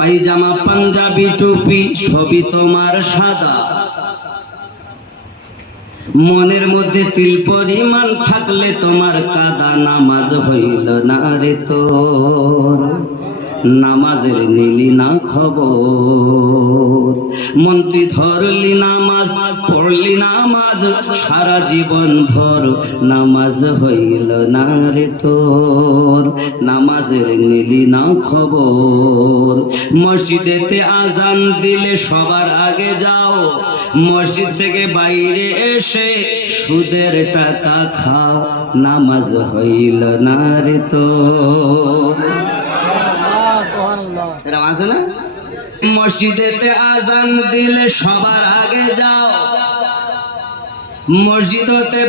পাইজামা, পাঞ্জাবি, টুপি, সবই তোমার সাদা। মনের মধ্যে তিল পরিমাণ থাকলে তোমার কাদা নামাজ হইল না রে তোর। নামাজের নিলি না খবর। মন্ত্রী ধরলি নামাজ, পড়লি নামাজ, সারা জীবন ভর নামাজ হইল না রে তোর। নামাজের নিলি না খবর। মসজিদেতে আজান দিলে সবার আগে যাও। মসজিদ থেকে বাইরে এসে সুদের টাকা খাও নামাজ হইল না রে তোর। মসজিদেতে আজান দিলে সবার আগে যাও।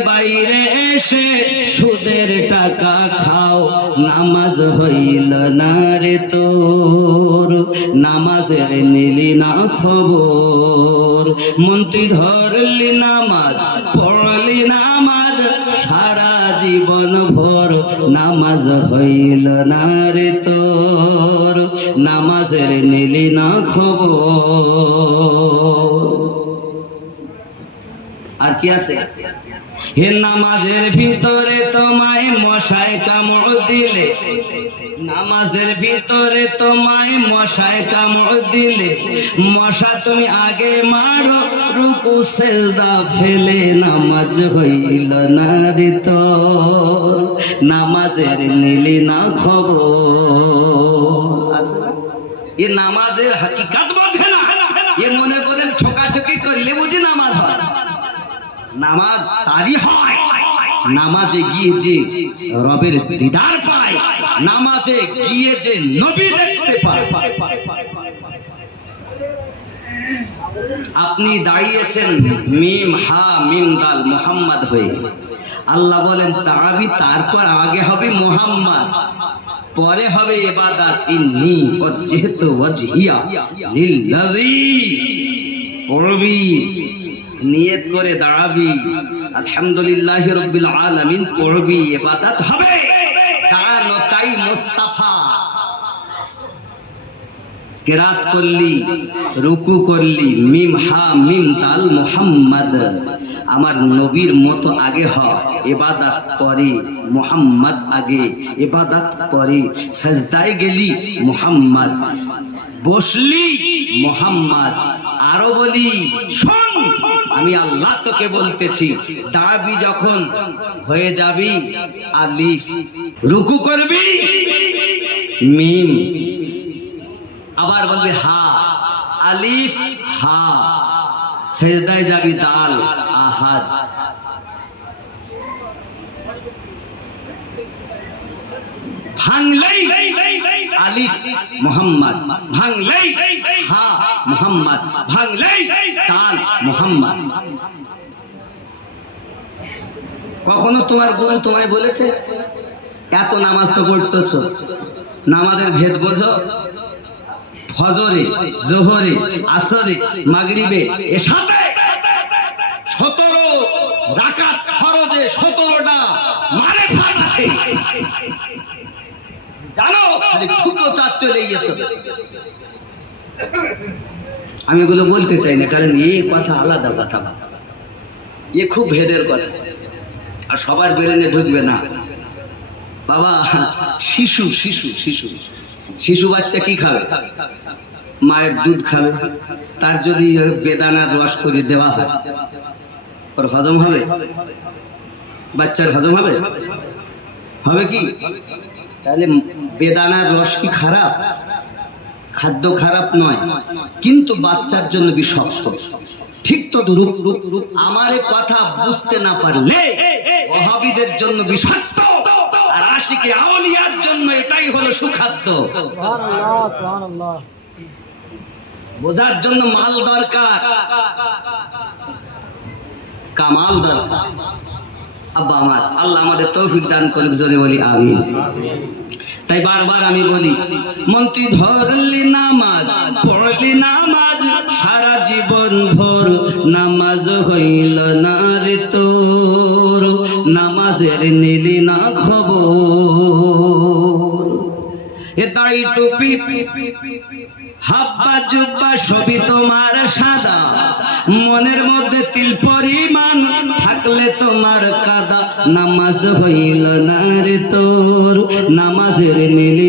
বাইরে এসে সুদের টাকা খাও। নামাজ হইল না রে তোর। নামাজের নিলি না খবর। মন্ত্রী ধরলি নামাজ, পড়লি নামাজ। জীবন ভর নামাজ হইল না রে তোর? নামাজের নিলি না খবর। আর কি আছে? হে নামাজের ভিতরে তোমায় মশায় কামড় দিলে নামাজের ভিতরে তোমায় মশায় কামড় দিলে মশা তুমি আগে মারো রুকু সেজদা ফেলে নামাজ হইল না দিত নামাজের নিলি না খবর। এ নামাজের হাকিকাত বোঝে না। এ মনে করেন ঠোকাঠুকি করলে বুঝি নামাজ হয়। নামাজ তারই হয়। নামাজে গিয়ে যে রবের দিদার পায় নামাজে গিয়ে যে নবী দেখতে পায়। আপনি দাঁড়িয়েছেন মিম হা মিম দাল মোহাম্মদ হয়ে। আল্লাহ বলেন তাবি তারপর আগে হবে মোহাম্মদ, পরে হবে এবাদাত ইন্নি ওয়াজহিয়া লিল্লাযী। পড়বি, নিয়ত করে দাঁড়াবি, আলহামদুলিল্লাহ রব্বিল আলামিন পড়বি, ইবাদত হবে। কেরাত করলি, রুকু করলি, মিম হা মিম তাল মুহাম্মদ। আমার নবীর মতো আগে হ, এবাদাত পরে মুহাম্মদ আগে, এবাদাত পরে সাজদায় গেলি মুহাম্মদ। বসলি মোহাম্মদ, আরও বলি, শোন, আমি আল্লাহ তোকে বলতেছি দাঁড়াবি যখন হয়ে যাবি, আলিফ, রুকু করবি, মিম আবার বলবি হা। আলিফ, হা। সেজদায় যাবি দাল, আহাদ। ভাঙলেই আলিফ মোহাম্মদ, ভাঙলেই হা মোহাম্মদ, ভাঙলেই তাল মোহাম্মদ। কখনো তোমার গুরু তোমায় বলেছে, এত নামাজ তো পড়তেছ, নামাজের ভেদ বোঝো? ফজরে, জোহরে, আসরে, মাগরিবে, এ সাথে সতেরো রাকাত ফরজে সতেরোটা মানে আছে। জানো? খালি ঠুকো চার চলে গেছো আমি এগুলো বলতে চাই না, কারণ এই কথা আলাদা কথা। এ খুব ভেদের কথা। আর সবার বেরেনে ঢুকবে না। বাবা, শিশু শিশু শিশু। শিশু বাচ্চা কি খাবে? মায়ের দুধ খাবে। তার যদি বেদানার রস করে দেওয়া হয়, ওর হজম হবে? বাচ্চার হজম হবে? হবে কি? তাহলে বেদানার রস কি খারাপ? খাদ্য খারাপ নয়। কিন্তু বাচ্চার জন্য বিষাক্ত। ঠিক তো রূপ আমার কথা বুঝতে না পারলে ওহাবিদের জন্য বিষাক্ত। আশিকে আউলিয়ার জন্য এটাই হলো সুখাদ্য। বোঝার জন্য মাল দরকার। কামাল দরকার। আব্বা আমার আল্লাহ আমাদের তৌফিক দান করুক জোরে বলি আমিন। তাই বারবার আমি বলি মন্ত্রী ধরলি নামাজ পড়লি নামাজ তোমার মনের মধ্যে তিল পরিমাণ থাকলে তোমার কাদা। নামাজ হইল না রে তোর, নামাজের নিলি